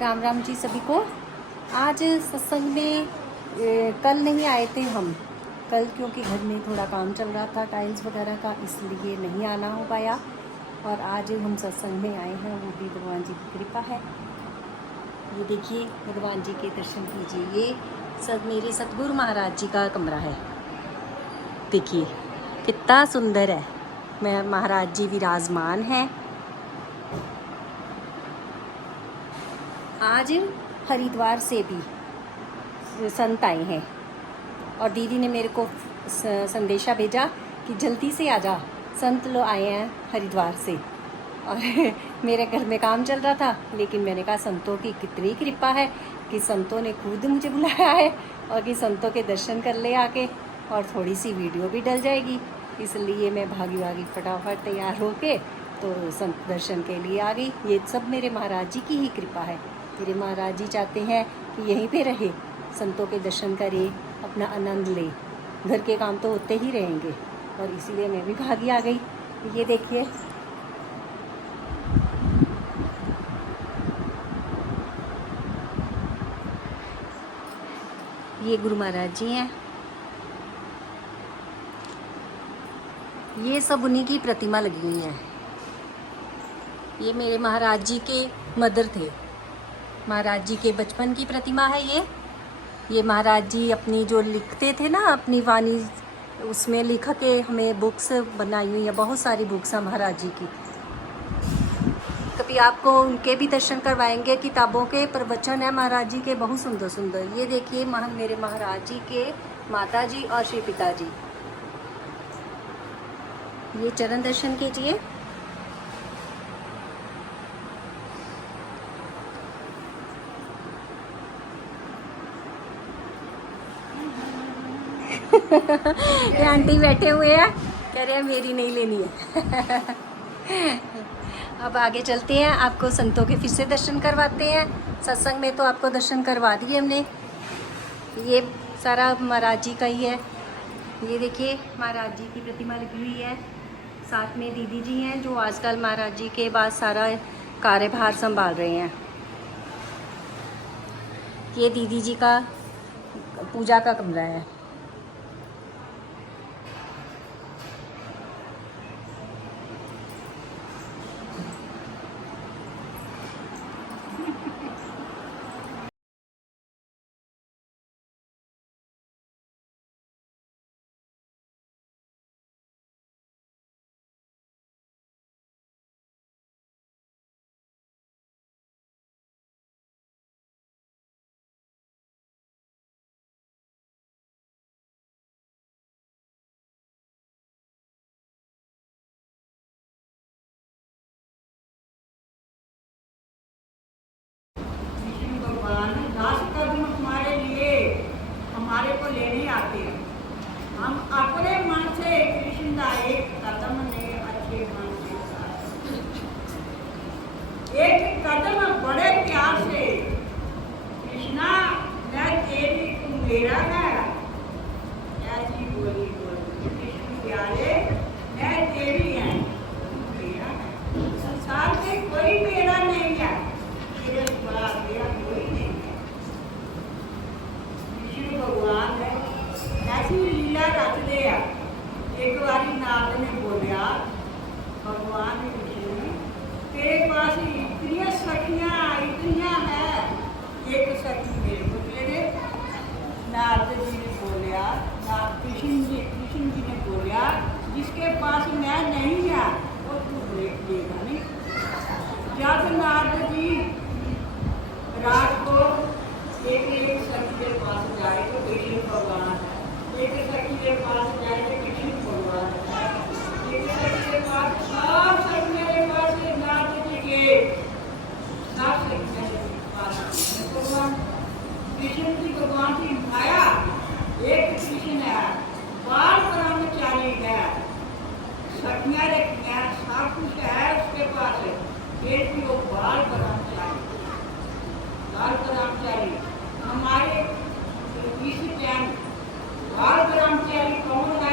राम राम जी सभी को। आज सत्संग में कल नहीं आए थे हम, कल क्योंकि घर में थोड़ा काम चल रहा था टाइल्स वगैरह का, इसलिए नहीं आना हो पाया। और आज हम सत्संग में आए हैं, वो भी भगवान जी की कृपा है। ये देखिए, भगवान जी के दर्शन कीजिए। ये मेरे सतगुरु महाराज जी का कमरा है। देखिए कितना सुंदर है। मैं महाराज जी विराजमान हैं। आज हरिद्वार से भी संत आए हैं और दीदी ने मेरे को संदेशा भेजा कि जल्दी से आ जा, संत लोग आए हैं हरिद्वार से। और मेरे घर में काम चल रहा था, लेकिन मैंने कहा संतों की कितनी कृपा है कि संतों ने खुद मुझे बुलाया है और कि संतों के दर्शन कर ले आके, और थोड़ी सी वीडियो भी डल जाएगी। इसलिए मैं भागी फटाफट तैयार होके तो संत दर्शन के लिए आ गई। ये सब मेरे महाराज जी की ही कृपा है। मेरे महाराज जी चाहते हैं कि यहीं पे रहे, संतों के दर्शन करे, अपना आनंद ले। घर के काम तो होते ही रहेंगे, और इसीलिए मैं भी भागी आ गई। ये देखिए, ये गुरु महाराज जी हैं। ये सब उन्हीं की प्रतिमा लगी हुई है। ये मेरे महाराज जी के मदर थे। महाराज जी के बचपन की प्रतिमा है ये महाराज जी अपनी जो लिखते थे ना, अपनी वाणी, उसमें लिख के हमें बुक्स बनाई हुई है। बहुत सारी बुक्स हैं महाराज जी की। कभी आपको उनके भी दर्शन करवाएंगे। किताबों के प्रवचन है महाराज जी के, बहुत सुंदर सुंदर। ये देखिए मेरे महाराज जी के माता जी और श्री पिता जी। ये चरण दर्शन कीजिए। ये आंटी बैठे हुए हैं, कह रहे हैं मेरी नहीं लेनी है। अब आगे चलते हैं, आपको संतों के फिर से दर्शन करवाते हैं। सत्संग में तो आपको दर्शन करवा दिए हमने। ये सारा महाराज जी का ही है। ये देखिए महाराज जी की प्रतिमा लगी हुई है। साथ में दीदी जी हैं जो आजकल महाराज जी के बाद सारा कार्यभार संभाल रहे हैं। ये दीदी जी का पूजा का कमरा है। हमारे को लेने आते हैं। हम अपने मन से कृष्ण का एक कदम ले, अच्छे मन से एक कदम बड़े प्यार से, कृष्णा मैं तेरी तू मेरा है, ऐसी बोली कृष्ण प्यारे मैं तेरी है तू मेरा है। संसार में कोई मेरा नहीं है, तेरे बड़ा मेरा कोई नहीं है। भगवान है ऐसी लीला रचते हैं। एक बारी नारद ने बोलिया, भगवान कृष्ण तेरे पास इतनी सखियां है, एक सखी मेरे को दे दे। नारद जी ने बोलिया, कृष्ण जी ने बोलिया, जिसके पास मैं नहीं है वो तू देगा नहीं। जब नारद जी रात को एक सखी के पास जाए तो कृष्ण भगवान है, एक सखी के पास जाए तो कृष्ण भगवान है, एक सखी के पास सब सखियों के पास नारद जी के सब सखियों के पास भगवान कृष्ण जी भगवान की माया एक कृष्ण है, बाल ब्रह्मचारी है, सखियां रखियां सब कुछ है उसके पास, फिर भी वो बाल ब्रह्मचारी हमारे इस टाइम बाल ब्रह्मचारी कौन है?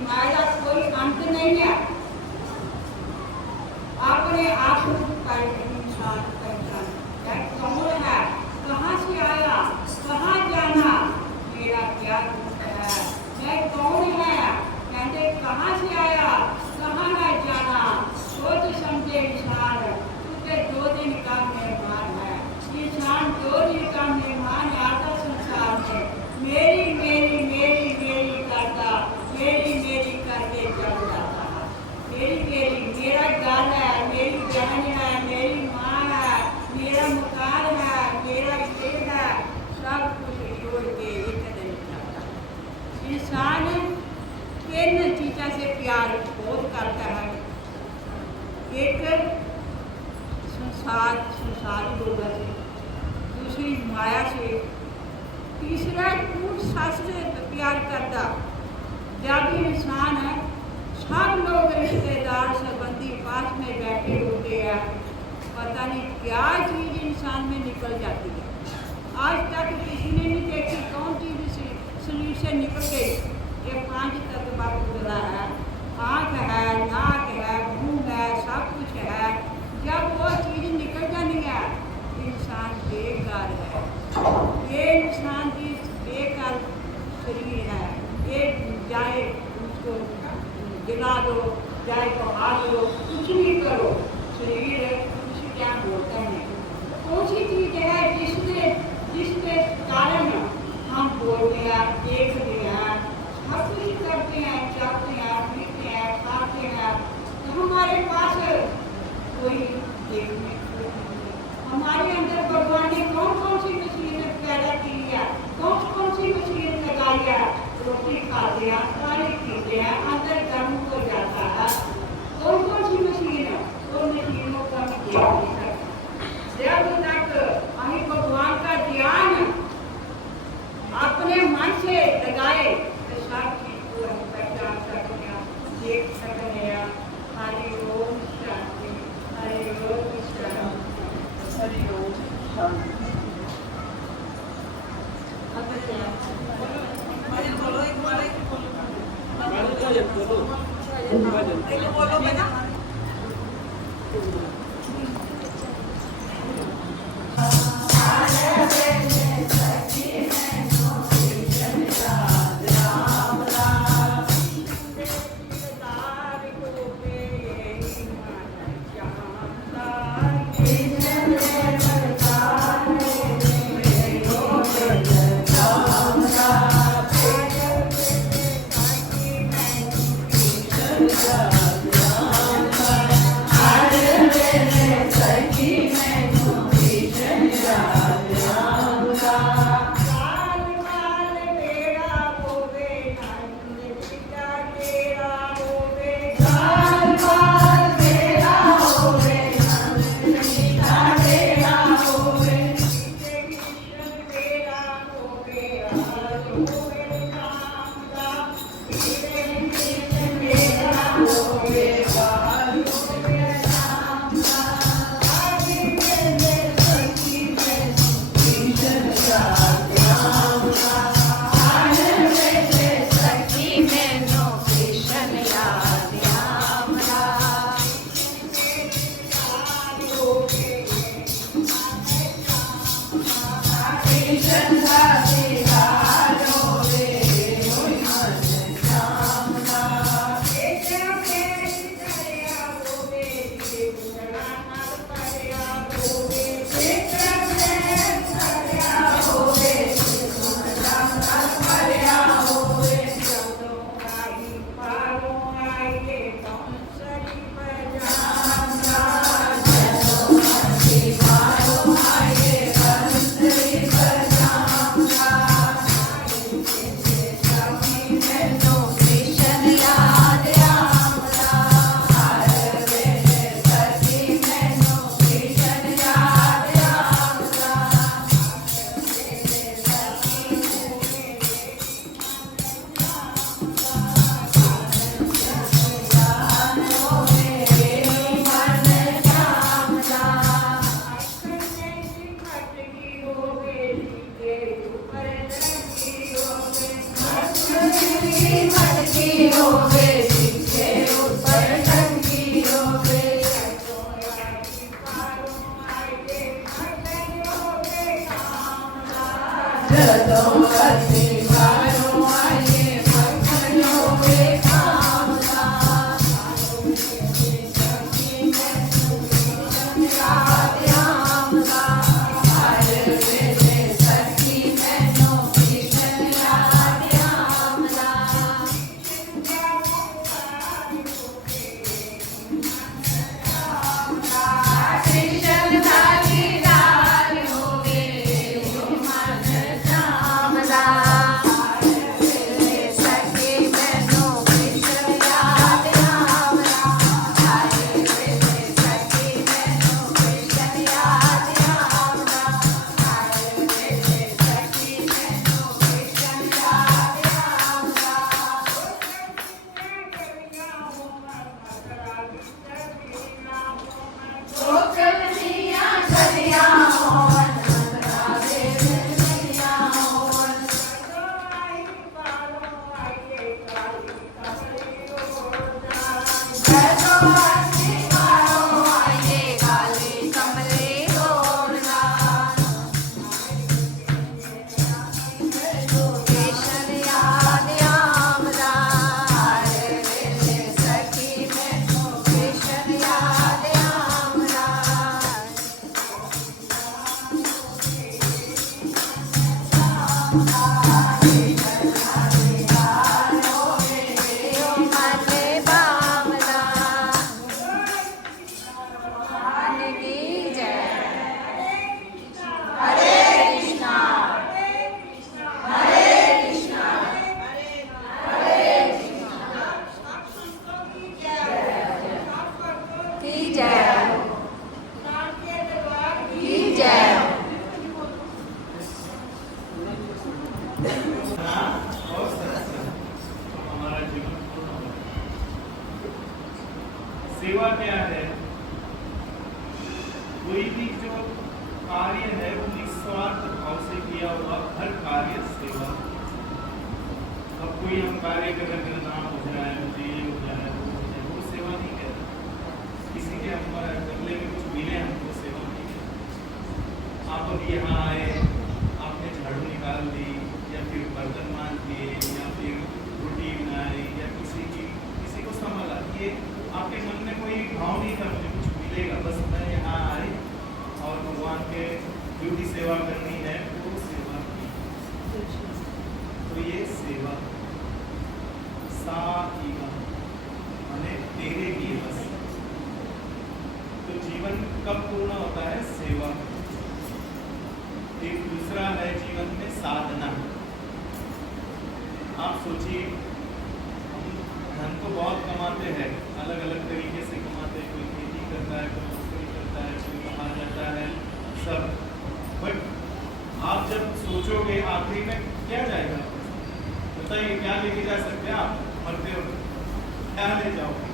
माया का कोई अंत नहीं है। अपने आप पर इंसान पहचान है कौन है, कहाँ से आया, कहाँ जाना, मेरा क्या दुख है, मैं कौन है, कहते कहाँ से आया, कहाँ है जाना। सोच समझे इंसान, क्योंकि 2 दिन का मेहमान है। इंसान 2 दिन का मेहमान आता संसार में, मेरी मेरी मेरी मेरी करता, मेरी मेरी करके चल जाता है। मेरी मेरी मेरा घर है, मेरी बहन है, मेरी माँ है, मेरा मकान है, मेरा ये है, सब कुछ छोड़ के एक दिन जाता है। इंसान किन चीज़ों से प्यार बहुत करता है। एक संसारी लोगों से, दूसरी माया से, तीसरा कूट सस से प्यार करता। जब इंसान है सब लोग रिश्तेदार संबंधी पास में बैठे होते हैं, पता नहीं क्या चीज़ इंसान में निकल जाती है। आज तक किसी ने नहीं देखी कौन चीज़ शरीर से निकल गई। ये 5 तत्व गुजरा है, आँख है, नाक है, मुँह है, सब कुछ है। जब वो चीज़ निकल जानी है, इंसान बेकार है। ये इंसान की बेकार शरीर है। ये जाए उसको जला दो, जाए तो हाथ दो, कुछ भी करो, शरीर कुछ क्या बोलता है। कौन सी चीज़ है जिसके कारण हम बोलते हैं, देखते हैं, सब कुछ करते हैं, चाहते हैं, पीते हैं, खाते हैं, तो हमारे पास कोई देखने को नहीं। हमारे अंदर भगवान ने कौन कौन सी मशीन पैदा की है, कौन सी मशीन लगाई है। रोटी खाते हैं, पानी पीते हैं, अंदर गर्म हो जाता है। कौन सी मशीन है, वो मशीनों को हम देख नहीं सकते। जब तक हमें भगवान का ध्यान अपने मन से लगाए तो सब चीज को हम पहचान सकते हैं, देख सकते हैं। हरि ओम शांति, हरि ओम शांति, हरि ओम शांति। Oh सेवा क्या है? कोई भी जो कार्य है वो निस्वार्थ भाव से किया हुआ हर कार्य सेवा। अब कोई हम कार्य कर रहे हैं, मेरा नाम हो जाए, मुझे ये हो जाए, वो हो जाए, वो सेवा नहीं कहते। किसी के हम बदले में कुछ मिले हमको, सेवा नहीं कहते। आप अब यहाँ आए, आपने झाड़ू निकाल दी या फिर बर्तन मान दिए या फिर रोटी बनाई या किसी को संभाला, ये आपके मन में कोई भाव नहीं था मुझे कुछ मिलेगा, बस मैं यहाँ आए और भगवान के जो भी सेवा करनी है वो सेवा की। तो ये सेवा साईवा माने तेरे लिए बस। तो जीवन कब पूर्ण होता है? सेवा। एक दूसरा है जीवन में साधना। आप सोचिए, हम धन तो बहुत कमाते हैं, अलग अलग तरीके से कमाते हैं, कोई खेती करता है, कोई नौकरी करता है, कोई बाहर जाता है, सब। बट आप जब सोचोगे आखिरी में क्या जाएगा, बताइए क्या लेके जा सकते हैं आप? मरते हो क्या ले जाओगे?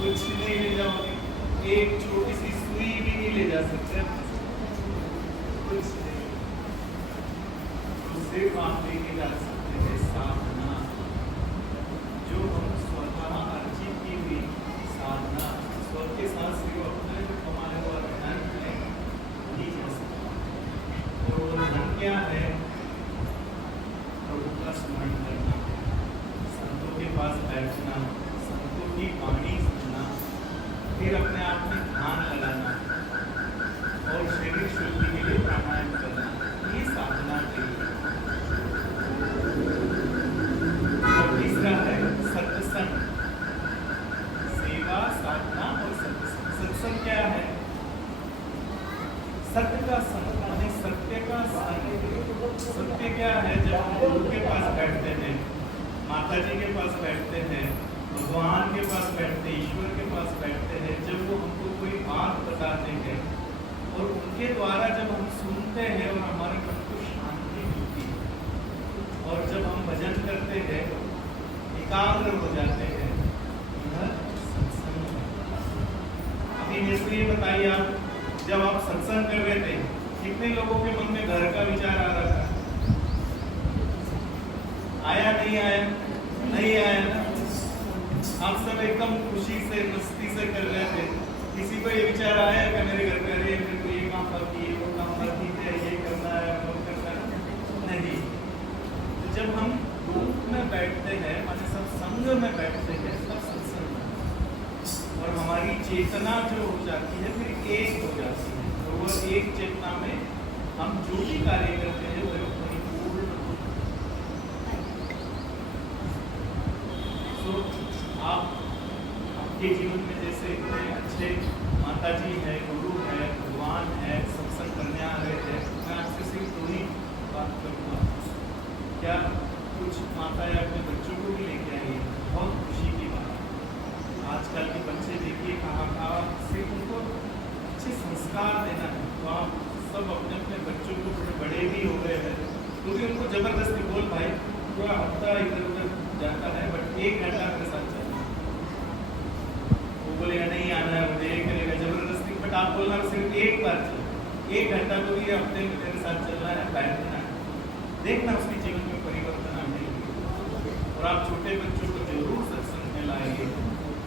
कुछ नहीं ले जाओगे, एक छोटी सी सुई भी नहीं ले जा सकते, कुछ नहीं। तो सिर्फ आप लेके जा सकते हैं साधना, जो हम स्वतः अर्जित की हुई साधना, स्व के साथ सिर्फ अपने जो कमाए हुआ धन है वही जा सकते। और वो धन क्या है? प्रभु का स्मरण करना, संतों के पास बैठना, संतों की वाणी सुनना, फिर अपने आप में ध्यान लगाना और शरीर शुद्धि के लिए प्राणायाम करना, ये साधना के लिए। और तीसरा है सत्संग। सेवा, साधना और सत्संग। सत्संग क्या है? सत्य का संग माने सत्य का संग। सत्य क्या है? जब हम गुरु के पास बैठते हैं, माता जी के पास बैठते हैं, भगवान के पास बैठते हैं, ईश्वर के पास बैठते हैं, जब वो हमको कोई बात बताते हैं और उनके द्वारा जब हम सुनते हैं और हमारे मन को शांति मिलती है, और जब हम भजन करते हैं एकाग्र हो जाते हैं, यह सत्संग है। अभी मेरे को ये बताइए, आप जब आप सत्संग कर रहे थे, कितने लोगों के मन में घर का विचार आ रहा था? आया नहीं आया? नहीं आया ना? आप सब एकदम खुशी से मस्ती से कर रहे थे। किसी को ये विचार आया कि मेरे घर पे अरे मेरे को ये काम बाकी है, वो काम बाकी है, ये करना है, वो करना है? नहीं। तो जब हम ग्रुप में बैठते हैं, माने सब संग में बैठते हैं, सब सत्संग में, और हमारी चेतना जो हो जाती है फिर एक हो जाती है, तो वो एक चेतना में हम जो भी कार्य करते हैं वो परिपूर्ण होता है। तो आप आपके जीवन में जैसे इतने अच्छे माता जी है, गुरु है, भगवान है, सत्संग करने आ रहे थे, मैं आपसे सिर्फ थोड़ी बात करूँगा। क्या कुछ माता या अपने बच्चों को भी लेके आई है? बहुत खुशी की बात। आजकल के बच्चे देखिए कहाँ सिर्फ उनको अच्छे संस्कार देना है, तो आप सब अपने अपने बच्चों को थोड़े बड़े भी हो गए हैं, तो भी उनको जबरदस्ती बोल भाई पूरा हफ्ता इधर उधर जाता है, बट 1 घंटा मेरे साथ चलना। वो बोलेगा नहीं आना है, मुझे ये करेगा जबरदस्ती, बट आप बोलना सिर्फ एक बार चलो, 1 घंटा तो भी हफ्ते में मेरे साथ चलना है, बैठना है, देखना उसके जीवन में परिवर्तन आने। और आप छोटे बच्चों को जरूर सत्संग में लाइए,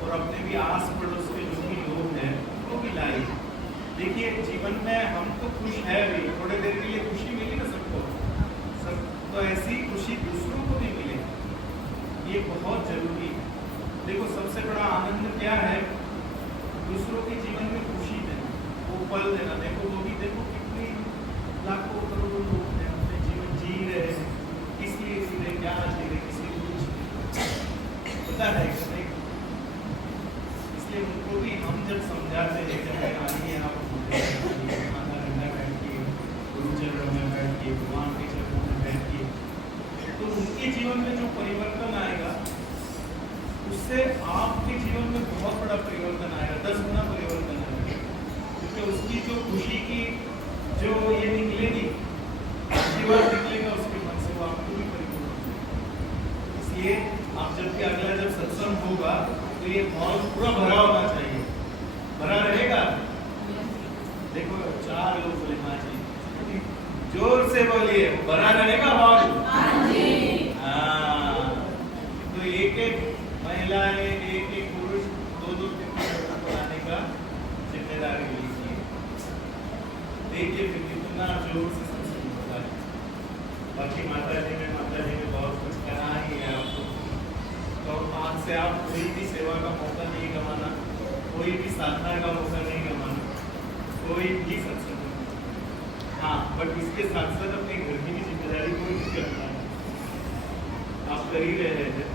और अपने भी आस पड़ोस के जो भी लोग हैं वो भी लाइए। देखिए जीवन में हम तो खुश है भी, थोड़े देर के लिए खुशी मिली ना सबको, सब तो ऐसी खुशी दूसरों को भी मिले, ये बहुत जरूरी है। देखो सबसे बड़ा आनंद क्या है? दूसरों के जीवन में खुशी देना, वो पल देना। देखो वो भी देखो कितनी लाखों करोड़ों लोग हैं अपने जीवन जी रहे हैं, किस लिए जी रहे, क्या जी रहे, किसी को कुछ पता है नहीं। इसलिए उनको भी हम जब समझाते हैं कि आइए आप माता गंगा बैठिए, गुरु चरणों में बैठिए, भगवान के चरणों में बैठिए, तो उनके जीवन में जो परिवर्तन आएगा उससे आपके जीवन में बहुत बड़ा परिवर्तन आएगा, 10 गुना परिवर्तन आएगा। क्योंकि उसकी जो खुशी की जो ये निकलेगी, आशीर्वाद निकलेगा उसके मन से, वो आपको भी परिपूर्ण होगा। इसलिए आप जब भी अगला जब सत्संग होगा, तो ये हॉल पूरा भरा होना चाहिए। भरा रहेगा? देखो 4 लोग बोले हाँ जी, जोर से बोलिए, भरा रहेगा हॉल? हाँ जी। हाँ, तो एक महिलाएं, एक पुरुष, 2 बनाने का जिम्मेदारी लीजिए। देखिए फिर कितना जोर से सत्संग होता है। बाकी माता जी ने बहुत कुछ कहा ही है आपको। तो आज से आप कोई भी सेवा का मौका नहीं गंवाना, कोई भी साधना का मौका नहीं गंवाना, कोई भी सत्संग। हाँ, बट इसके साथ साथ अपने घर की भी जिम्मेदारी कोई नहीं करता है। आप कर ही रहे हैं।